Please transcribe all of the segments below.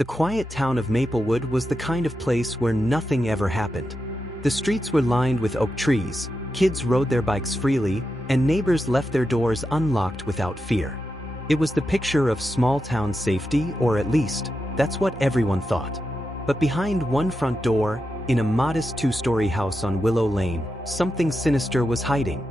The quiet town of Maplewood was the kind of place where nothing ever happened. The streets were lined with oak trees, kids rode their bikes freely, and neighbors left their doors unlocked without fear. It was the picture of small-town safety, or at least, that's what everyone thought. But behind one front door, in a modest two-story house on Willow Lane, something sinister was hiding.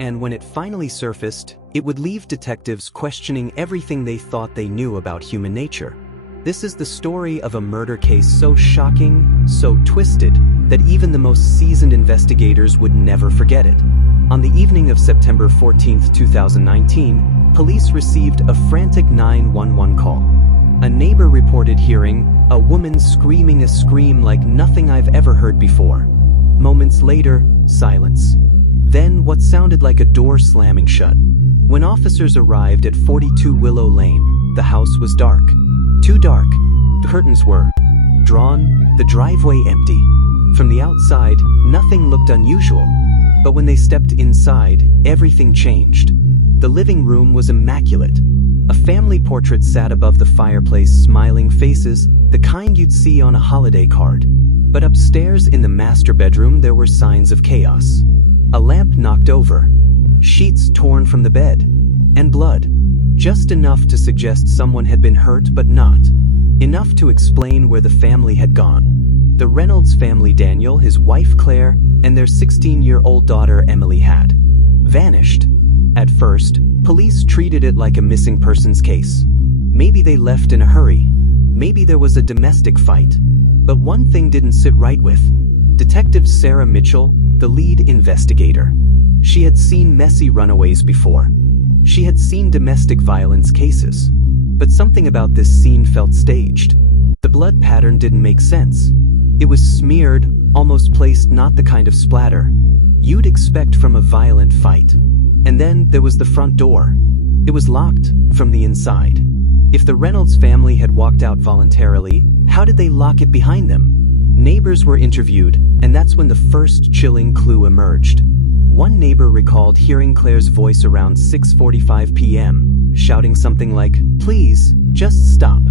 And when it finally surfaced, it would leave detectives questioning everything they thought they knew about human nature. This is the story of a murder case so shocking, so twisted, that even the most seasoned investigators would never forget it. On the evening of September 14, 2019, police received a frantic 911 call. A neighbor reported hearing a woman screaming a scream like nothing I've ever heard before. Moments later, silence. Then what sounded like a door slamming shut. When officers arrived at 42 Willow Lane, the house was dark. Too dark. The curtains were drawn, the driveway empty. From the outside, nothing looked unusual. But when they stepped inside, everything changed. The living room was immaculate. A family portrait sat above the fireplace, smiling faces, the kind you'd see on a holiday card. But upstairs in the master bedroom there were signs of chaos. A lamp knocked over, sheets torn from the bed, and blood. Just enough to suggest someone had been hurt, but not enough to explain where the family had gone. The Reynolds family, Daniel, his wife Claire, and their 16-year-old daughter Emily had vanished. At first, police treated it like a missing persons case. Maybe they left in a hurry. Maybe there was a domestic fight. But one thing didn't sit right with Detective Sarah Mitchell, the lead investigator. She had seen messy runaways before. She had seen domestic violence cases. But something about this scene felt staged. The blood pattern didn't make sense. It was smeared, almost placed, not the kind of splatter you'd expect from a violent fight. And then there was the front door. It was locked from the inside. If the Reynolds family had walked out voluntarily, how did they lock it behind them? Neighbors were interviewed, and that's when the first chilling clue emerged. One neighbor recalled hearing Claire's voice around 6:45 p.m., shouting something like, "Please, just stop."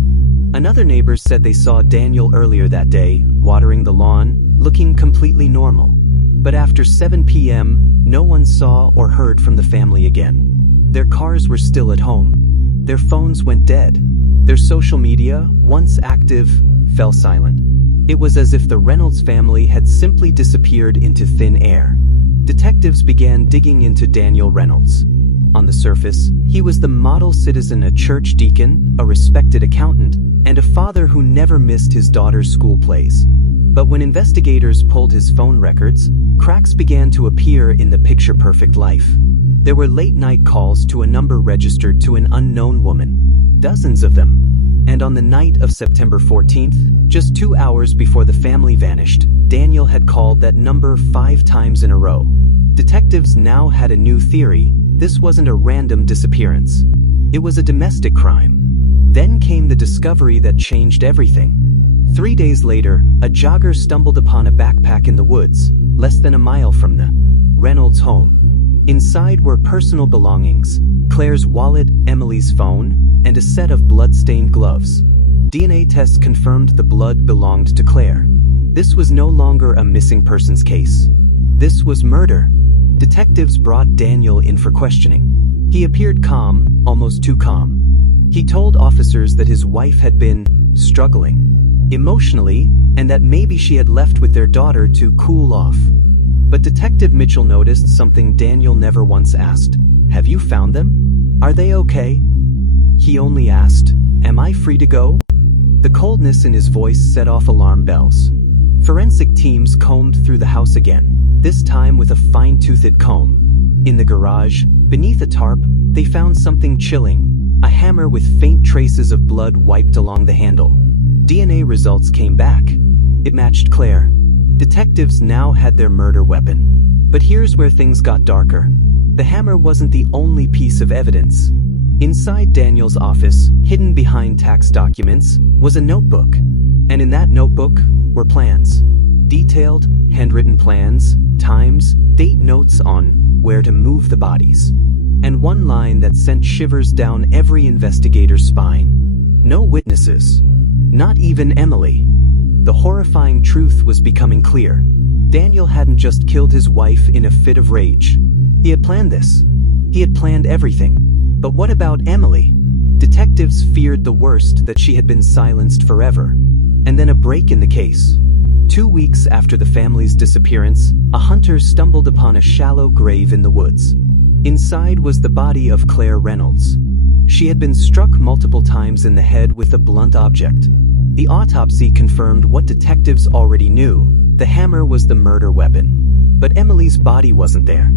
Another neighbor said they saw Daniel earlier that day, watering the lawn, looking completely normal. But after 7 p.m., no one saw or heard from the family again. Their cars were still at home. Their phones went dead. Their social media, once active, fell silent. It was as if the Reynolds family had simply disappeared into thin air. Detectives began digging into Daniel Reynolds. On the surface, he was the model citizen, a church deacon, a respected accountant, and a father who never missed his daughter's school plays. But when investigators pulled his phone records, cracks began to appear in the picture-perfect life. There were late-night calls to a number registered to an unknown woman. Dozens of them. And on the night of September 14th, just 2 hours before the family vanished, Daniel had called that number 5 times in a row. Detectives now had a new theory. This wasn't a random disappearance. It was a domestic crime. Then came the discovery that changed everything. 3 days later, a jogger stumbled upon a backpack in the woods, less than a mile from the Reynolds home. Inside were personal belongings, Claire's wallet, Emily's phone, and a set of blood-stained gloves. DNA tests confirmed the blood belonged to Claire. This was no longer a missing persons case. This was murder. Detectives brought Daniel in for questioning. He appeared calm, almost too calm. He told officers that his wife had been struggling emotionally, and that maybe she had left with their daughter to cool off. But Detective Mitchell noticed something Daniel never once asked. "Have you found them? Are they okay?" He only asked, "Am I free to go?" The coldness in his voice set off alarm bells. Forensic teams combed through the house again, this time with a fine-toothed comb. In the garage, beneath a tarp, they found something chilling, a hammer with faint traces of blood wiped along the handle. DNA results came back. It matched Claire. Detectives now had their murder weapon. But here's where things got darker. The hammer wasn't the only piece of evidence. Inside Daniel's office, hidden behind tax documents, was a notebook. And in that notebook were plans. Detailed, handwritten plans, times, date notes on where to move the bodies. And one line that sent shivers down every investigator's spine. No witnesses. Not even Emily. The horrifying truth was becoming clear. Daniel hadn't just killed his wife in a fit of rage. He had planned this. He had planned everything. But what about Emily? Detectives feared the worst, that she had been silenced forever. And then a break in the case. 2 weeks after the family's disappearance, a hunter stumbled upon a shallow grave in the woods. Inside was the body of Claire Reynolds. She had been struck multiple times in the head with a blunt object. The autopsy confirmed what detectives already knew. The hammer was the murder weapon. But Emily's body wasn't there.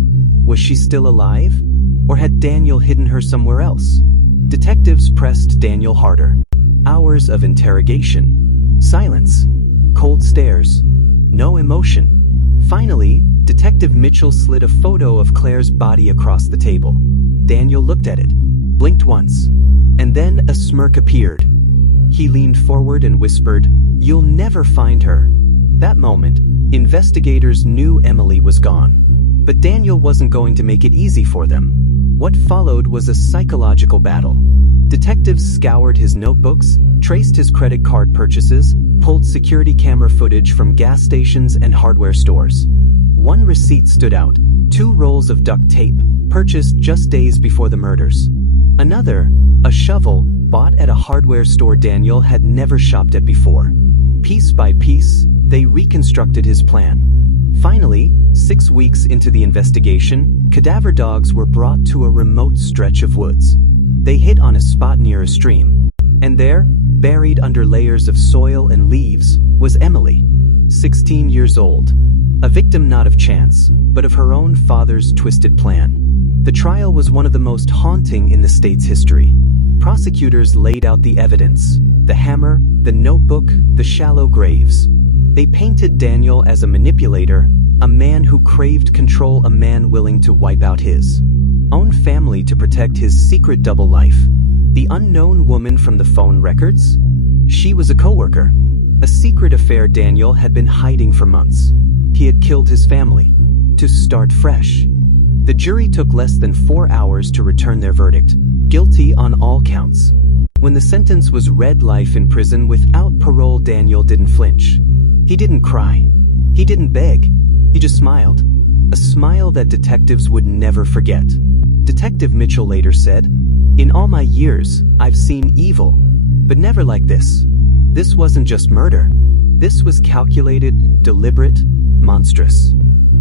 Was she still alive? Or had Daniel hidden her somewhere else? Detectives pressed Daniel harder. Hours of interrogation. Silence. Cold stares. No emotion. Finally, Detective Mitchell slid a photo of Claire's body across the table. Daniel looked at it, blinked once, and then a smirk appeared. He leaned forward and whispered, "You'll never find her." That moment, investigators knew Emily was gone. But Daniel wasn't going to make it easy for them. What followed was a psychological battle. Detectives scoured his notebooks, traced his credit card purchases, pulled security camera footage from gas stations and hardware stores. One receipt stood out: 2 rolls of duct tape, purchased just days before the murders. Another, a shovel, bought at a hardware store Daniel had never shopped at before. Piece by piece, they reconstructed his plan. Finally, 6 weeks into the investigation, cadaver dogs were brought to a remote stretch of woods. They hit on a spot near a stream. And there, buried under layers of soil and leaves, was Emily, 16 years old. A victim not of chance, but of her own father's twisted plan. The trial was one of the most haunting in the state's history. Prosecutors laid out the evidence: the hammer, the notebook, the shallow graves. They painted Daniel as a manipulator, a man who craved control, a man willing to wipe out his own family to protect his secret double life. The unknown woman from the phone records? She was a coworker. A secret affair Daniel had been hiding for months. He had killed his family to start fresh. The jury took less than 4 hours to return their verdict: guilty on all counts. When the sentence was read, life in prison without parole, Daniel didn't flinch. He didn't cry. He didn't beg. He just smiled. A smile that detectives would never forget. Detective Mitchell later said, "In all my years, I've seen evil, but never like this. This wasn't just murder. This was calculated, deliberate, monstrous.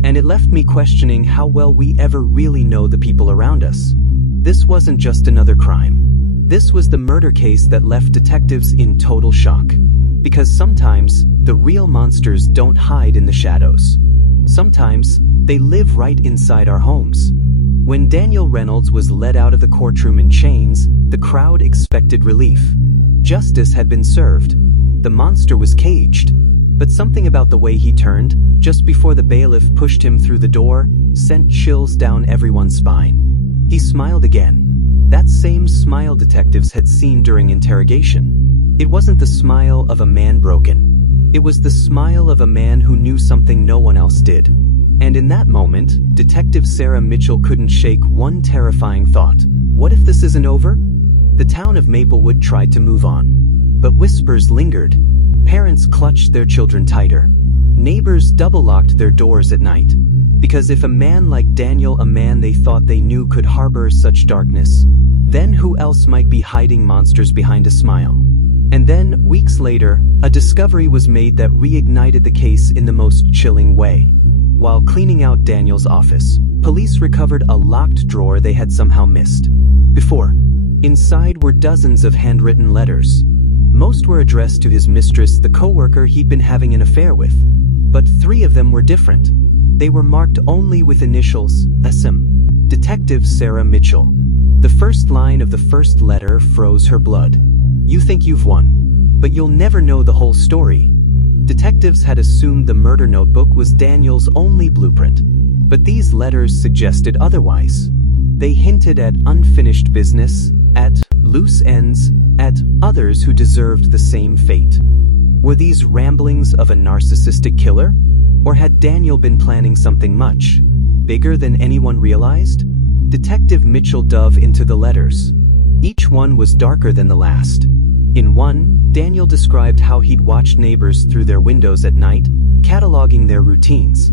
And it left me questioning how well we ever really know the people around us. This wasn't just another crime. This was the murder case that left detectives in total shock. Because sometimes, the real monsters don't hide in the shadows. Sometimes, they live right inside our homes." When Daniel Reynolds was led out of the courtroom in chains, the crowd expected relief. Justice had been served. The monster was caged. But something about the way he turned, just before the bailiff pushed him through the door, sent chills down everyone's spine. He smiled again. That same smile detectives had seen during interrogation. It wasn't the smile of a man broken. It was the smile of a man who knew something no one else did. And in that moment, Detective Sarah Mitchell couldn't shake one terrifying thought. What if this isn't over? The town of Maplewood tried to move on. But whispers lingered. Parents clutched their children tighter. Neighbors double-locked their doors at night. Because if a man like Daniel, a man they thought they knew, could harbor such darkness, then who else might be hiding monsters behind a smile? And then, weeks later, a discovery was made that reignited the case in the most chilling way. While cleaning out Daniel's office, police recovered a locked drawer they had somehow missed before. Inside were dozens of handwritten letters. Most were addressed to his mistress, the coworker he'd been having an affair with. But 3 of them were different. They were marked only with initials, SM. Detective Sarah Mitchell. The first line of the first letter froze her blood. "You think you've won, but you'll never know the whole story." Detectives had assumed the murder notebook was Daniel's only blueprint. But these letters suggested otherwise. They hinted at unfinished business, at loose ends, at others who deserved the same fate. Were these ramblings of a narcissistic killer? Or had Daniel been planning something much bigger than anyone realized? Detective Mitchell dove into the letters. Each one was darker than the last. In one, Daniel described how he'd watched neighbors through their windows at night, cataloging their routines.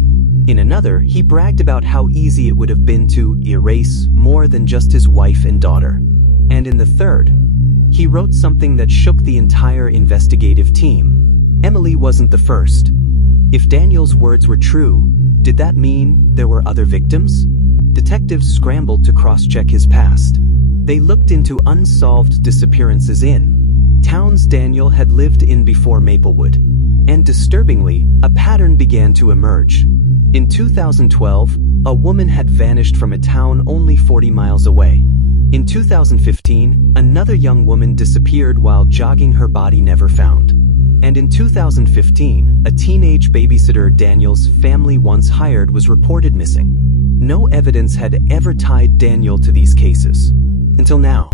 In another, he bragged about how easy it would have been to erase more than just his wife and daughter. And in the third, he wrote something that shook the entire investigative team. Emily wasn't the first. If Daniel's words were true, did that mean there were other victims? Detectives scrambled to cross-check his past. They looked into unsolved disappearances in towns Daniel had lived in before Maplewood. And disturbingly, a pattern began to emerge. In 2012, a woman had vanished from a town only 40 miles away. In 2015, another young woman disappeared while jogging, her body never found. And in 2015, a teenage babysitter Daniel's family once hired was reported missing. No evidence had ever tied Daniel to these cases. Until now.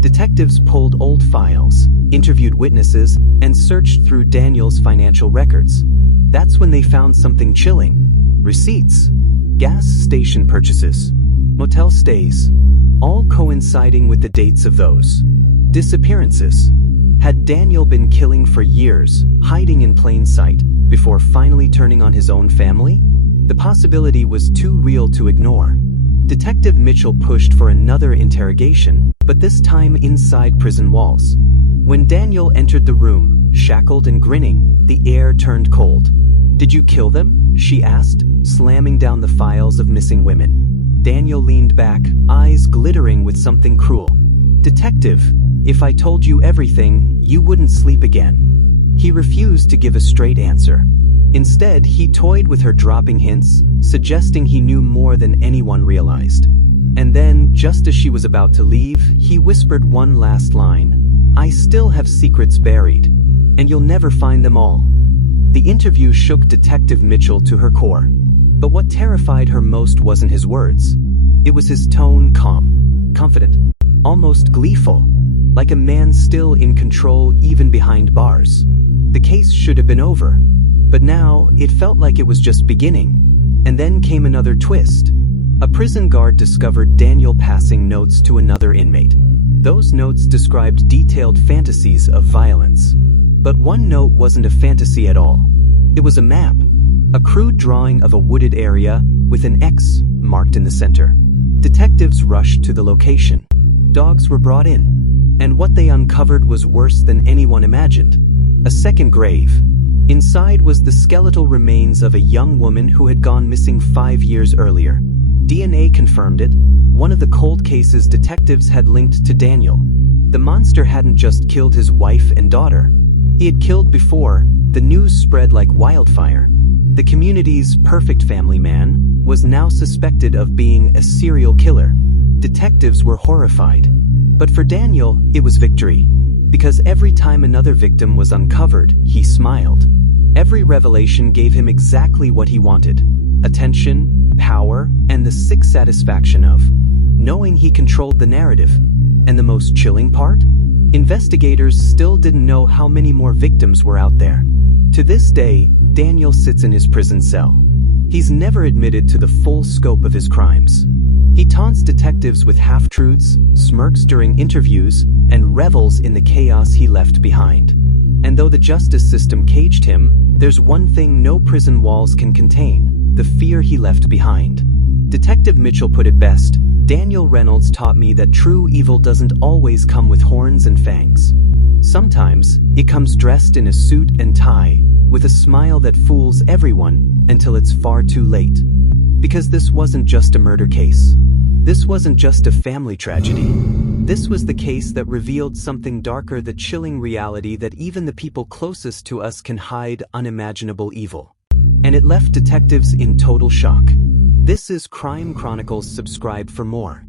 Detectives pulled old files, interviewed witnesses, and searched through Daniel's financial records. That's when they found something chilling. Receipts, gas station purchases, motel stays, all coinciding with the dates of those disappearances. Had Daniel been killing for years, hiding in plain sight, before finally turning on his own family? The possibility was too real to ignore. Detective Mitchell pushed for another interrogation, but this time inside prison walls. When Daniel entered the room, shackled and grinning, the air turned cold. "Did you kill them?" she asked, slamming down the files of missing women. Daniel leaned back, eyes glittering with something cruel. "Detective, if I told you everything, you wouldn't sleep again." He refused to give a straight answer. Instead, he toyed with her, dropping hints, suggesting he knew more than anyone realized. And then, just as she was about to leave, he whispered one last line. "I still have secrets buried, and you'll never find them all." The interview shook Detective Mitchell to her core. But what terrified her most wasn't his words. It was his tone, calm, confident, almost gleeful, like a man still in control even behind bars. The case should have been over, but now it felt like it was just beginning. And then came another twist. A prison guard discovered Daniel passing notes to another inmate. Those notes described detailed fantasies of violence. But one note wasn't a fantasy at all. It was a map, a crude drawing of a wooded area with an X marked in the center. Detectives rushed to the location. Dogs were brought in, and what they uncovered was worse than anyone imagined. A second grave. Inside was the skeletal remains of a young woman who had gone missing 5 years earlier. DNA confirmed it, one of the cold cases detectives had linked to Daniel. The monster hadn't just killed his wife and daughter. He had killed before. The news spread like wildfire. The community's perfect family man was now suspected of being a serial killer. Detectives were horrified. But for Daniel, it was victory. Because every time another victim was uncovered, he smiled. Every revelation gave him exactly what he wanted: attention, power, and the sick satisfaction of knowing he controlled the narrative. And the most chilling part? Investigators still didn't know how many more victims were out there. To this day, Daniel sits in his prison cell. He's never admitted to the full scope of his crimes. He taunts detectives with half-truths, smirks during interviews, and revels in the chaos he left behind. And though the justice system caged him, there's one thing no prison walls can contain: the fear he left behind. Detective Mitchell put it best: "Daniel Reynolds taught me that true evil doesn't always come with horns and fangs. Sometimes, it comes dressed in a suit and tie, with a smile that fools everyone until it's far too late." Because this wasn't just a murder case. This wasn't just a family tragedy. This was the case that revealed something darker, the chilling reality that even the people closest to us can hide unimaginable evil. And it left detectives in total shock. This is Crime Chronicles. Subscribe for more.